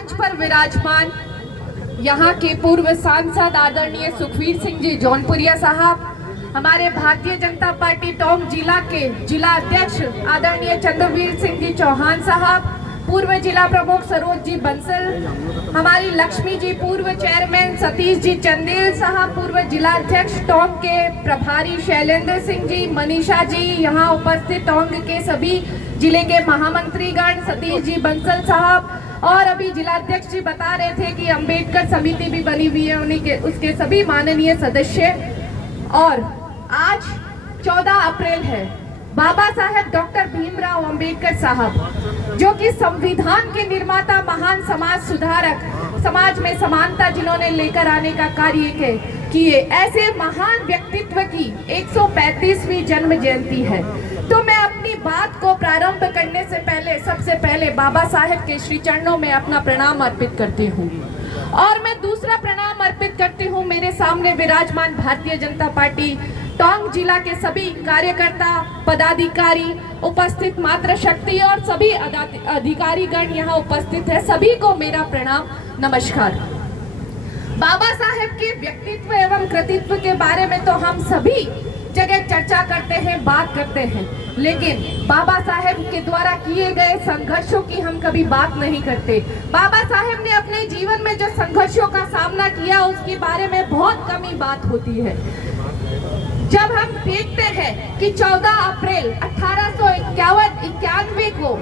मंच पर विराजमान यहाँ के पूर्व सांसद आदरणीय सुखवीर सिंह जी जौनपुरिया साहब, हमारे भारतीय जनता पार्टी टोंक जिला के जिला अध्यक्ष आदरणीय चंद्रवीर सिंह जी चौहान साहब, पूर्व जिला प्रमुख सरोज जी बंसल, हमारी लक्ष्मी जी पूर्व चेयरमैन सतीश जी चंदेल साहब, पूर्व जिला अध्यक्ष टोंक के प्रभारी शैलेंद्र सिंह जी, मनीषा जी, यहाँ उपस्थित टोंक के सभी जिले के महामंत्रीगण, सतीश जी बंसल साहब, और अभी जिलाध्यक्ष जी बता रहे थे कि अंबेडकर समिति भी बनी हुई है, उन्हीं के उसके सभी माननीय सदस्य। और आज 14 अप्रैल है, बाबा साहेब डॉक्टर भीमराव अंबेडकर साहब जो कि संविधान के निर्माता, महान समाज सुधारक, समाज में समानता जिन्होंने लेकर आने का कार्य किए, ऐसे महान व्यक्तित्व की 135वीं जन्म जयंती है। तो मैं अपनी बात को प्रारंभ करने से पहले सबसे पहले बाबा साहेब के श्री चरणों में अपना प्रणाम अर्पित करती हूँ। और मैं दूसरा प्रणाम अर्पित करती हूँ मेरे सामने विराजमान भारतीय जनता पार्टी टोंक जिला के सभी कार्यकर्ता, पदाधिकारी, उपस्थित मातृशक्ति और सभी अधिकारीगण यहाँ उपस्थित है, सभी को मेरा प्रणाम, नमस्कार। बाबा साहेब के व्यक्तित्व एवं कृतित्व के बारे में तो हम सभी जगह चर्चा करते हैं, बात करते हैं, लेकिन बाबा साहेब के द्वारा किए गए संघर्षों की हम कभी बात नहीं करते। बाबा साहेब ने अपने जीवन में जो संघर्षों का सामना किया उसके बारे में बहुत कम ही बात होती है। जब हम देखते हैं कि 14 अप्रैल 1891 को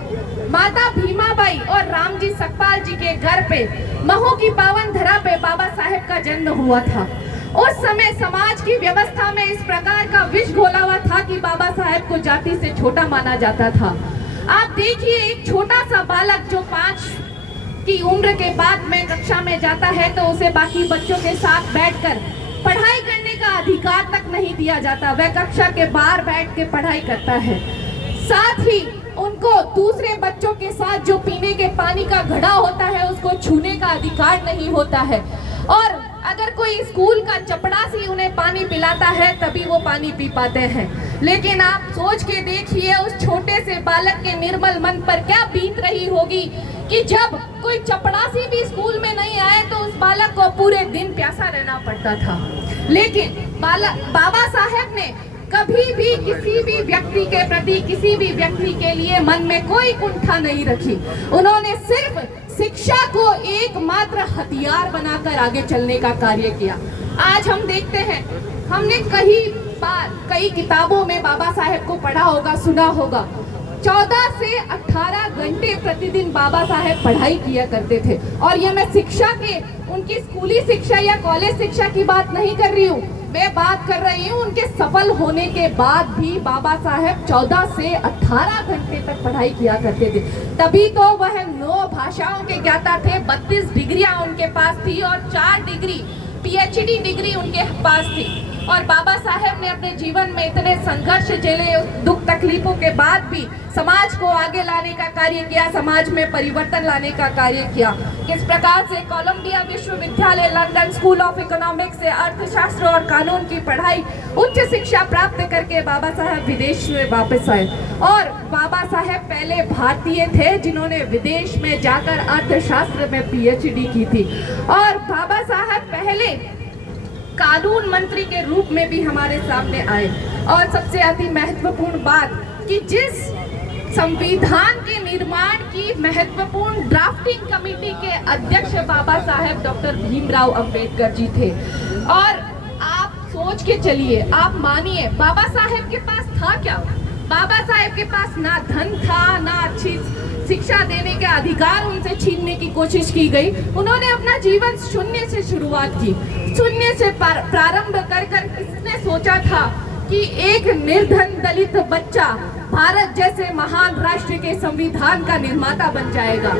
माता भीमाबाई और रामजी सकपाल जी के घर पे महू की पावन धरा पे बाबा साहेब का जन्म हुआ था। उस समय समाज की व्यवस्था में इस प्रकार का विष घोला हुआ था कि बाबा साहेब को जाति से छोटा माना जाता था। आप देखिए, एक छोटा सा बालक जो 5 की उम्र के बाद में कक्षा में जाता है तो उसे बाकी बच्चों के साथ बैठकर पढ़ाई करने का अधिकार तक नहीं दिया जाता, वह कक्षा के बाहर बैठ के पढ़ाई करता है। साथ ही उनको दूसरे बच्चों के साथ जो पीने के पानी का घड़ा होता है उसको छूने का अधिकार नहीं होता है, और अगर कोई स्कूल का चपड़ासी उन्हें पानी पिलाता है तभी वो पानी पी पाते हैं। लेकिन आप सोच के देखिए उस छोटे से बालक के निर्मल मन पर क्या बीत रही होगी कि जब कोई चपड़ासी भी स्कूल में नहीं आए तो उस बालक को पूरे दिन प्यासा रहना पड़ता था। लेकिन बाबा साहेब ने कभी भी किसी भी व्यक्ति के प्रति, किसी भी व्यक्ति के लिए मन में कोई कुंठा नहीं रखी। उन्होंने सिर्फ शिक्षा को एकमात्र हथियार बनाकर आगे चलने का कार्य किया। आज हम देखते हैं, हमने कई किताबों में बाबा साहेब को पढ़ा होगा, सुना होगा, 14 से 18 घंटे प्रतिदिन बाबा साहेब पढ़ाई किया करते थे। और ये मैं शिक्षा के, उनकी स्कूली शिक्षा या कॉलेज शिक्षा की बात नहीं कर रही हूँ, मैं बात कर रही हूँ उनके सफल होने के बाद भी बाबा साहेब 14 से 18 घंटे तक पढ़ाई किया करते थे। तभी तो वह 9 भाषाओं के ज्ञाता थे, 32 डिग्रियां उनके पास थी और 4 डिग्री PhD डिग्री उनके पास थी। और बाबा साहेब ने अपने जीवन में इतने संघर्ष झेले, दुख तकलीफों के बाद भी समाज को आगे लाने का कार्य किया, समाज में परिवर्तन लाने का कार्य किया। किस प्रकार से कोलंबिया विश्वविद्यालय, लंदन स्कूल ऑफ इकोनॉमिक्स से अर्थशास्त्र और कानून की पढ़ाई, उच्च शिक्षा प्राप्त करके बाबा साहेब विदेश में वापस आए। और बाबा साहेब पहले भारतीय थे जिन्होंने विदेश में जाकर अर्थशास्त्र में PhD की थी। और बाबा साहेब पहले कानून मंत्री के रूप में भी हमारे सामने आए। और सबसे अति महत्वपूर्ण बात कि जिस संविधान के निर्माण की महत्वपूर्ण ड्राफ्टिंग कमेटी के अध्यक्ष बाबा साहेब डॉक्टर भीमराव अंबेडकर जी थे। और आप सोच के चलिए, आप मानिए, बाबा साहेब के पास था क्या? बाबा साहेब के पास ना धन था, ना अच्छी शिक्षा देने के अधिकार उनसे छीनने की कोशिश की गई। उन्होंने अपना जीवन शून्य से शुरुआत की, शून्य से प्रारंभ कर किसने सोचा था कि एक निर्धन दलित बच्चा भारत जैसे महान राष्ट्र के संविधान का निर्माता बन जाएगा।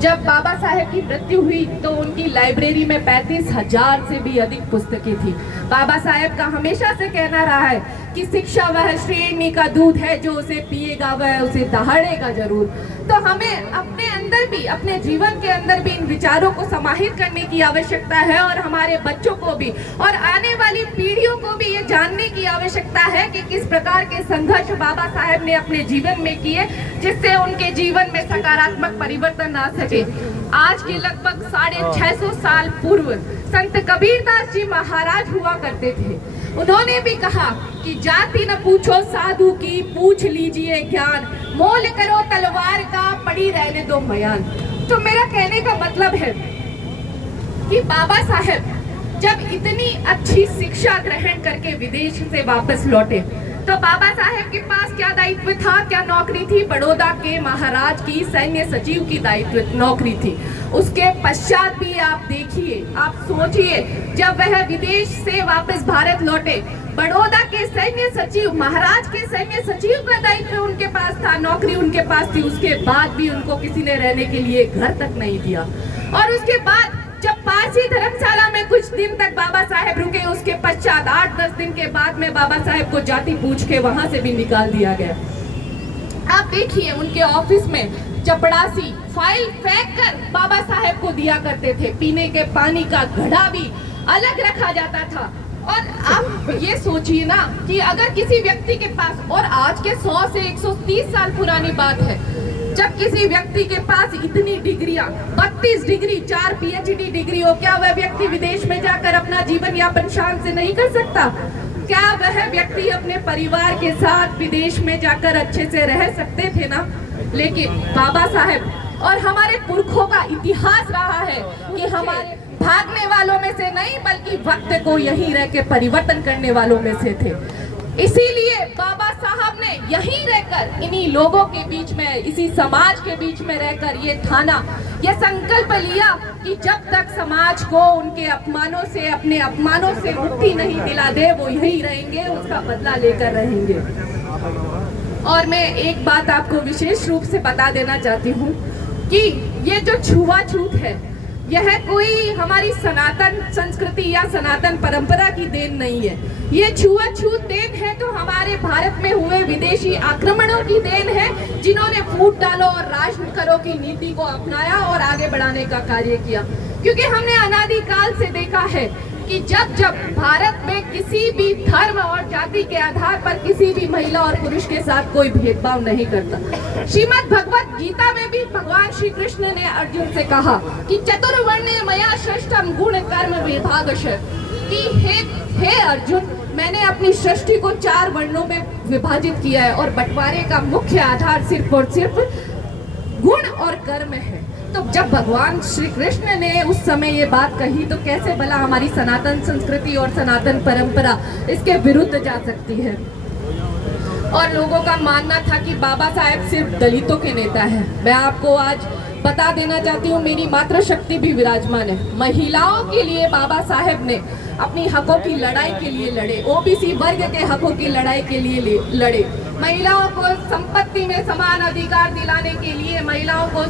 जब बाबा साहेब की मृत्यु हुई तो उनकी लाइब्रेरी में 35,000 से भी अधिक पुस्तकें थी। बाबा साहेब का हमेशा से कहना रहा है कि शिक्षा वह श्रेणी का दूध है, जो उसे पिएगा वह उसे दहाड़ेगा जरूर। तो हमें अपने अंदर भी, अपने जीवन के अंदर भी इन विचारों को समाहित करने की आवश्यकता है और हमारे बच्चों को भी और आने वाली पीढ़ियों को भी ये जानने की आवश्यकता है कि किस प्रकार के संघर्ष बाबा साहेब ने अपने जीवन में किए, जिससे उनके जीवन में सकारात्मक परिवर्तन आ सके। आज के लगभग 650 साल पूर्व संत कबीरदास जी महाराज हुआ करते थे। उन्होंने भी कहा कि जाति न पूछो साधु की, पूछ लीजिए ज्ञान, मोल करो तलवार का, पड़ी रहने दो मयान। तो मेरा कहने का मतलब है कि बाबा साहेब जब इतनी अच्छी शिक्षा ग्रहण करके विदेश से वापस लौटे तो बाबा साहेब के पास क्या दायित्व था, क्या नौकरी थी? बड़ौदा के महाराज की सैन्य सचिव की दायित्व नौकरी थी। उसके पश्चात भी आप देखिए, आप सोचिए, जब वह विदेश से वापस भारत लौटे, बड़ौदा के सैन्य सचिव, महाराज के सैन्य सचिव का दायित्व उनके पास था, नौकरी उनके पास थी। उसके बाद भी उनको किसी ने रहने के लिए घर तक नहीं दिया। और उसके बाद जब पासी धर्मशाला में कुछ दिन तक बाबा साहेब रुके, उसके पश्चात 8-10 दिन के बाद में बाबा साहेब को जाति पूछ के वहां से भी निकाल दिया गया। आप देखिए, उनके ऑफिस में चपड़ासी फाइल फेंक कर बाबा साहेब को दिया करते थे। पीने के पानी का घड़ा भी अलग रखा जाता था। और आप ये सोचिए ना कि अगर किसी व्यक्ति के पास, और आज के 100 से 130 साल पुरानी बात है, जब किसी व्यक्ति के पास इतनी डिग्रियां, 32 डिग्री, 4 PhD डिग्री हो, क्या वह व्यक्ति विदेश में जाकर अपना जीवन यापन शान से नहीं कर सकता? क्या वह व्यक्ति अपने परिवार के साथ विदेश में जाकर अच्छे से रह सकते थे ना? लेकिन बाबा साहेब और हमारे पुरखों का इतिहास रहा है कि हमारे भागने वालों में से नहीं, बल्कि वक्त को यहीं रह के परिवर्तन करने वालों में से थे। इसीलिए बाबा साहब ने यहीं रहकर, इन्हीं लोगों के बीच में, इसी समाज के बीच में रहकर ये ठाना, ये संकल्प लिया कि जब तक समाज को उनके अपमानों से, अपने अपमानों से मुक्ति नहीं दिला दे, वो यहीं रहेंगे, उसका बदला लेकर रहेंगे। और मैं एक बात आपको विशेष रूप से बता देना चाहती हूँ कि ये जो छुआछूत है, यह कोई हमारी सनातन संस्कृति या सनातन परंपरा की देन नहीं है। ये छुआछूत देन है तो हमारे भारत में हुए विदेशी आक्रमणों की देन है, जिन्होंने फूट डालो और राज करो की नीति को अपनाया और आगे बढ़ाने का कार्य किया। क्योंकि हमने अनादिकाल से देखा है कि जब जब भारत में किसी भी धर्म और जाति के आधार पर किसी भी महिला और पुरुष के साथ कोई भेदभाव नहीं करता। श्रीमद् भगवत गीता में भी भगवान श्री कृष्ण ने अर्जुन से कहा कि चतुर्वर्णे मया सृष्टम गुण कर्म विभागश, कि हे अर्जुन, मैंने अपनी सृष्टि को 4 वर्णों में विभाजित किया है और बंटवारे का मुख्य आधार सिर्फ और सिर्फ गुण और कर्म है। तो जब भगवान श्री कृष्ण ने उस समय ये बात कही तो कैसे भला हमारी सनातन संस्कृति और सनातन परंपरा इसके विरुद्ध जा सकती है? और लोगों का मानना था कि बाबा साहेब सिर्फ दलितों के नेता हैं। मैं आपको आज बता देना चाहती हूँ, मेरी मातृशक्ति भी विराजमान है। महिलाओं के लिए बाबा साहेब ने अपनी हकों की लड़ाई के लिए लड़े, ओबीसी वर्ग के हकों की लड़ाई के लिए लड़े, महिलाओं को संपत्ति में समान अधिकार दिलाने के लिए, महिलाओं को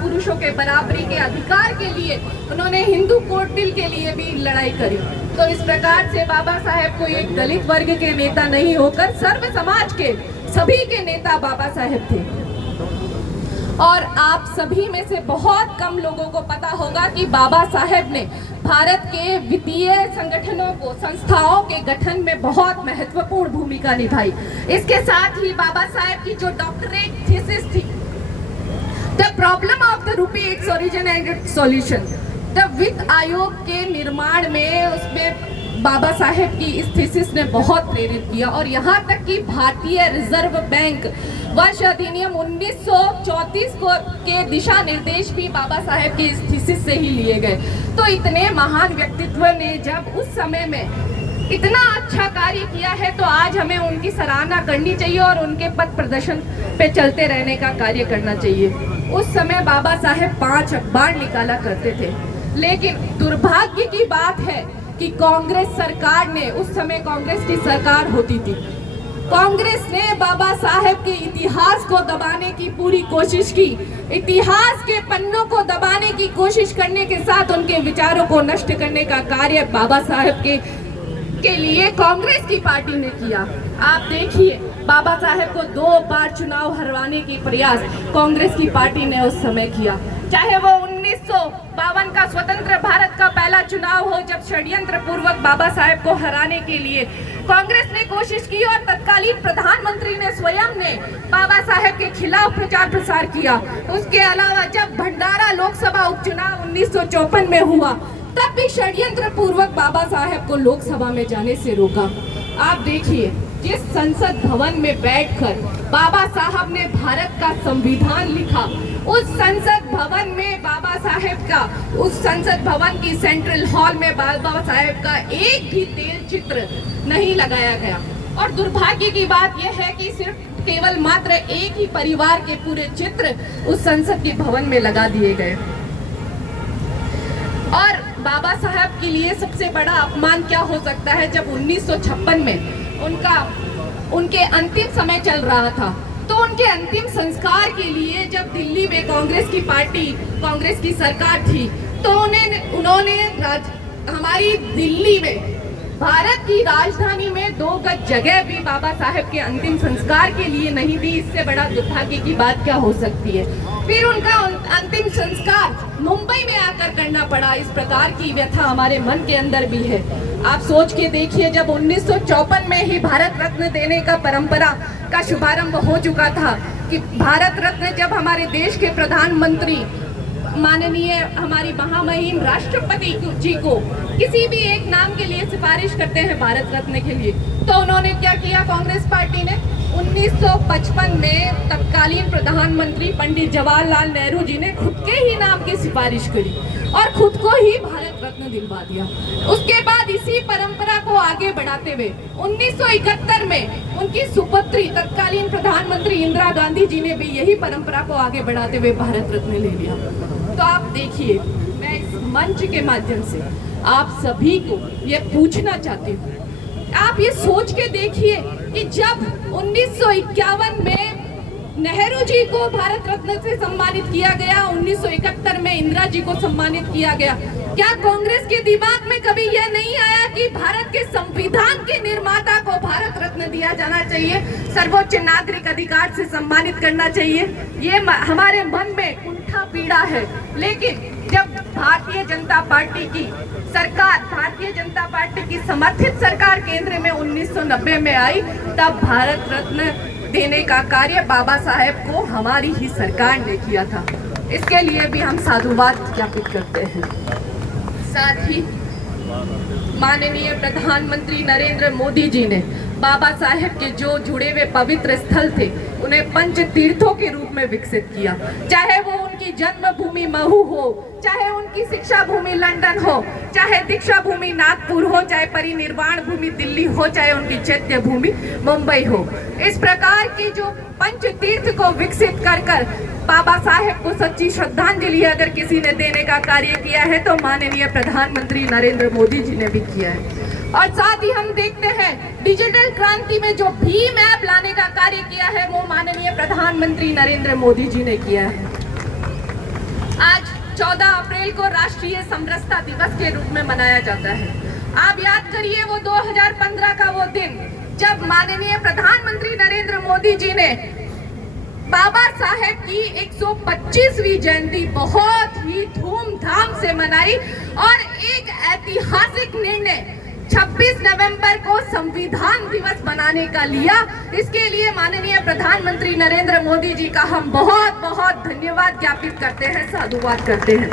पुरुषों के बराबरी के अधिकार के लिए उन्होंने हिंदू कोड बिल के लिए भी लड़ाई करी। तो इस प्रकार से बाबा साहेब को एक दलित वर्ग के नेता नहीं होकर सर्व समाज के सभी के नेता बाबा साहेब थे। और आप सभी में से बहुत कम लोगों को पता होगा कि बाबा साहेब ने भारत के वित्तीय संगठनों को, संस्थाओं के गठन में बहुत महत्वपूर्ण भूमिका निभाई। इसके साथ ही बाबा साहेब की जो डॉक्टरेट थीसिस थी, the problem of the rupee, its origin and it's solution, the वित्त आयोग के निर्माण में उसमें बाबा साहेब की इस थीसिस ने बहुत प्रेरित किया। और यहाँ तक कि भारतीय रिजर्व बैंक वर्ष अधिनियम 1934 के दिशा निर्देश भी बाबा साहेब की इस थीसिस से ही लिए गए। तो इतने महान व्यक्तित्व ने जब उस समय में इतना अच्छा कार्य किया है तो आज हमें उनकी सराहना करनी चाहिए और उनके पथ प्रदर्शन पे चलते रहने का कार्य करना चाहिए। उस समय बाबा साहेब 5 अखबार निकाला करते थे, लेकिन दुर्भाग्य की बात है कि कांग्रेस सरकार ने, उस समय कांग्रेस की सरकार होती थी, कांग्रेस ने बाबा साहेब के इतिहास को दबाने की पूरी कोशिश की। इतिहास के पन्नों को दबाने की कोशिश करने के साथ उनके विचारों को नष्ट करने का कार्य बाबा साहेब के के लिए कांग्रेस की पार्टी ने किया। आप देखिए, बाबा साहेब को 2 बार चुनाव हरवाने की प्रयास कांग्रेस की पार्टी ने उस समय किया। चाहे वो 1952 का स्वतंत्र भारत का पहला चुनाव हो, जब षड्यंत्र पूर्वक बाबा साहेब को हराने के लिए कांग्रेस ने कोशिश की और तत्कालीन प्रधानमंत्री ने स्वयं ने बाबा साहेब के खिलाफ प्रचार प्रसार किया। उसके अलावा जब भंडारा लोकसभा उपचुनाव 1954 में हुआ, तब भी षड्यंत्र पूर्वक बाबा साहेब को लोकसभा में जाने से रोका। आप देखिए, जिस संसद भवन में बैठकर बाबा साहब ने भारत का संविधान लिखा, उस संसद भवन में बाबा साहेब का, उस संसद भवन की सेंट्रल हॉल में बाबा साहेब का एक भी तेल चित्र नहीं लगाया गया। और दुर्भाग्य की बात यह है कि सिर्फ केवल मात्र एक ही परिवार के पूरे चित्र उस संसद के भवन में लगा दिए गए। और बाबा साहब के लिए सबसे बड़ा अपमान क्या हो सकता है, जब 1956 में उनके अंतिम समय चल रहा था, तो उनके अंतिम संस्कार के लिए जब दिल्ली में कांग्रेस की सरकार थी, तो उन्होंने हमारी दिल्ली में, भारत की राजधानी में 2 गज जगह भी बाबा साहेब के अंतिम संस्कार के लिए नहीं दी। इससे बड़ा दुर्भाग्य की बात क्या हो सकती है। फिर उनका अंतिम संस्कार मुंबई में आकर करना पड़ा। इस प्रकार की व्यथा हमारे मन के अंदर भी है। आप सोच के देखिए, जब 1954 में ही भारत रत्न देने का परंपरा का शुभारंभ हो चुका था, कि भारत रत्न जब हमारे देश के प्रधानमंत्री माननीय हमारी महामहिम राष्ट्रपति जी को किसी भी एक नाम के लिए सिफारिश करते हैं भारत रत्न के लिए, तो उन्होंने क्या किया, कांग्रेस पार्टी ने 1955 में तत्कालीन प्रधानमंत्री पंडित जवाहरलाल नेहरू जी ने खुद के ही नाम की सिफारिश करी और खुद को ही भारत रत्न दिलवा दिया। उसके बाद इसी परंपरा को आगे बढ़ाते हुए 1971 में उनकी सुपुत्री तत्कालीन प्रधानमंत्री इंदिरा गांधी जी ने भी यही परंपरा को आगे बढ़ाते हुए भारत रत्न ले लिया। तो आप देखिए, मैं इस मंच के माध्यम से आप सभी को ये पूछना चाहती हूँ, आप ये सोच के देखिए कि जब 1951 में नेहरू जी को भारत रत्न से सम्मानित किया गया, 1971 में इंदिरा जी को सम्मानित किया गया, क्या कांग्रेस के दिमाग में कभी यह नहीं आया कि भारत के संविधान के निर्माता को भारत रत्न दिया जाना चाहिए, सर्वोच्च नागरिक अधिकार से सम्मानित करना चाहिए? ये हमारे मन में कुंठा पीड़ा है। लेकिन जब भारतीय जनता पार्टी की सरकार, भारतीय जनता पार्टी की समर्थित सरकार केंद्र में 1990 में आई, तब भारत रत्न देने का कार्य बाबा साहेब को हमारी ही सरकार ने किया था। इसके लिए भी हम साधुवाद ज्ञापित करते हैं। साथ ही माननीय प्रधानमंत्री नरेंद्र मोदी जी ने बाबा साहेब के जो जुड़े हुए पवित्र स्थल थे, उन्हें पंच तीर्थों के रूप में विकसित किया। चाहे वो उनकी जन्मभूमि महू हो, चाहे उनकी शिक्षा भूमि लंदन हो, चाहे दीक्षा भूमि नागपुर हो, चाहे परिनिर्वाण भूमि दिल्ली हो, चाहे उनकी चैत्य भूमि मुंबई हो। इस प्रकार की जो पंच तीर्थ को विकसित कर बाबा साहेब को सच्ची श्रद्धांजलि अगर किसी ने देने का कार्य किया है, तो माननीय प्रधानमंत्री नरेंद्र मोदी जी ने भी किया है। और साथ ही हम देखते हैं डिजिटल क्रांति में जो भीम ऐप लाने का कार्य किया है, वो माननीय प्रधानमंत्री नरेंद्र मोदी जी ने किया है। आज 14 अप्रैल को राष्ट्रीय समरसता दिवस के रूप में मनाया जाता है। आप याद करिए वो 2015 का वो दिन जब माननीय प्रधानमंत्री नरेंद्र मोदी जी ने बाबा साहेब की 125वीं जयंती बहुत ही धूमधाम से मनाई और एक ऐतिहासिक निर्णय 26 नवंबर को संविधान दिवस बनाने का लिया। इसके लिए माननीय प्रधानमंत्री नरेंद्र मोदी जी का हम बहुत बहुत धन्यवाद ज्ञापित करते हैं, साधुवाद करते हैं।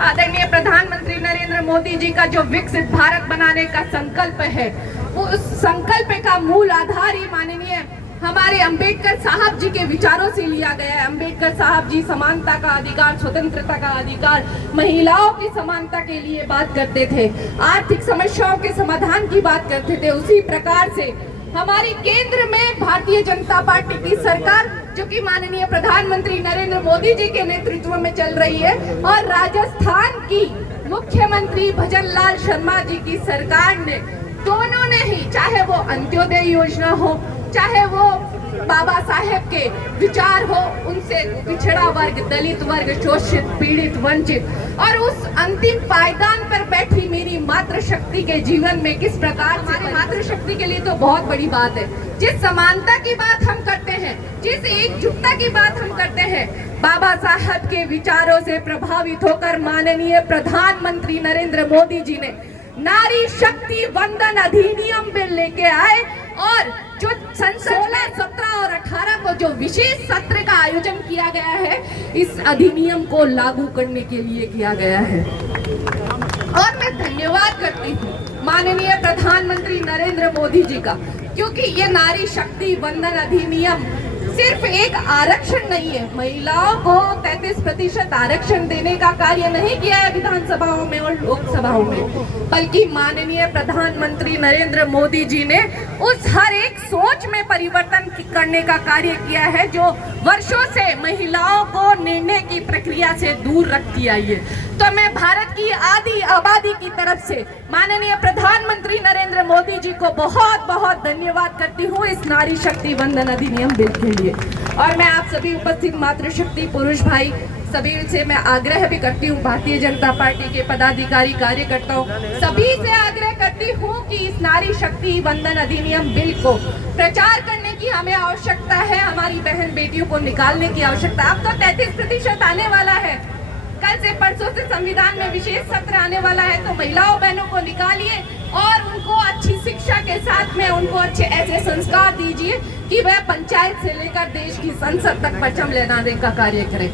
आदरणीय प्रधानमंत्री नरेंद्र मोदी जी का जो विकसित भारत बनाने का संकल्प है, वो उस संकल्प का मूल आधार ही माननीय हमारे अंबेडकर साहब जी के विचारों से लिया गया है। अंबेडकर साहब जी समानता का अधिकार, स्वतंत्रता का अधिकार, महिलाओं की समानता के लिए बात करते थे, आर्थिक समस्याओं के समाधान की बात करते थे। उसी प्रकार से हमारी केंद्र में भारतीय जनता पार्टी की सरकार, जो कि माननीय प्रधानमंत्री नरेंद्र मोदी जी के नेतृत्व में चल रही है, और राजस्थान की मुख्यमंत्री भजन लाल शर्मा जी की सरकार ने, दोनों ने ही, चाहे वो अंत्योदय योजना हो, चाहे वो बाबा साहब साहेब के विचार हो, उनसे पिछड़ा वर्ग, दलित वर्ग, शोषित, पीड़ित, वंचित और उस अंतिम पायदान पर बैठी मेरी मातृशक्ति के जीवन में किस प्रकार हमारी मातृशक्ति के लिए तो बहुत बड़ी बात है। जिस समानता की बात हम करते हैं, जिस एकजुटता की बात हम करते हैं, बाबा साहब के विचारों से प्रभावित होकर माननीय प्रधानमंत्री नरेंद्र मोदी जी ने नारी शक्ति वंदन अधिनियम बिल लेके आए और जो सन 16, 17 और 18 को जो विशेष सत्र का आयोजन किया गया है, इस अधिनियम को लागू करने के लिए किया गया है। और मैं धन्यवाद करती हूँ माननीय प्रधानमंत्री नरेंद्र मोदी जी का, क्योंकि ये नारी शक्ति वंदन अधिनियम सिर्फ एक आरक्षण नहीं है, महिलाओं को 33% आरक्षण देने का कार्य नहीं किया है विधानसभाओं में और लोकसभाओं में, बल्कि माननीय प्रधानमंत्री नरेंद्र मोदी जी ने उस हर एक सोच में परिवर्तन करने का कार्य किया है जो वर्षों से महिलाओं को निर्णय की प्रक्रिया से दूर रखती आई है। तो मैं भारत की आधी आबादी की तरफ से माननीय प्रधानमंत्री नरेंद्र मोदी जी को बहुत बहुत धन्यवाद करती हूँ इस नारी शक्ति वंदन अधिनियम बिल के लिए। और मैं आप सभी उपस्थित मातृशक्ति पुरुष भाई सभी से मैं आग्रह भी करती हूँ, भारतीय जनता पार्टी के पदाधिकारी कार्यकर्ताओं सभी से आग्रह करती हूँ कि इस नारी शक्ति वंदन अधिनियम बिल को प्रचार करने की हमें आवश्यकता है, हमारी बहन बेटियों को निकालने की आवश्यकता है। अब तो 33% आने वाला है, कल से परसों से संविधान में विशेष सत्र आने वाला है, तो महिलाओं बहनों को निकालिए और उनको अच्छी शिक्षा के साथ में उनको अच्छे ऐसे संस्कार दीजिए कि वह पंचायत से लेकर देश की संसद तक परचम लहराने का कार्य करें।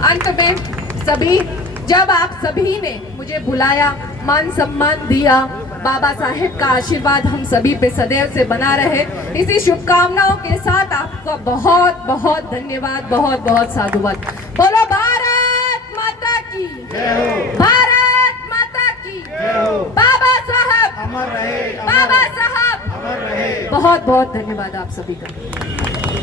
अंत में सभी, जब आप सभी ने मुझे बुलाया, मान सम्मान दिया, बाबा साहेब का आशीर्वाद हम सभी पे सदैव से बना रहे, इसी शुभकामनाओं के साथ आपका बहुत बहुत धन्यवाद, बहुत बहुत साधुवाद। बोलो भारत माता की जय हो, भारत माता की जय हो, बाबा साहब अमर रहे, बाबा साहब अमर रहे। बहुत बहुत धन्यवाद आप सभी का।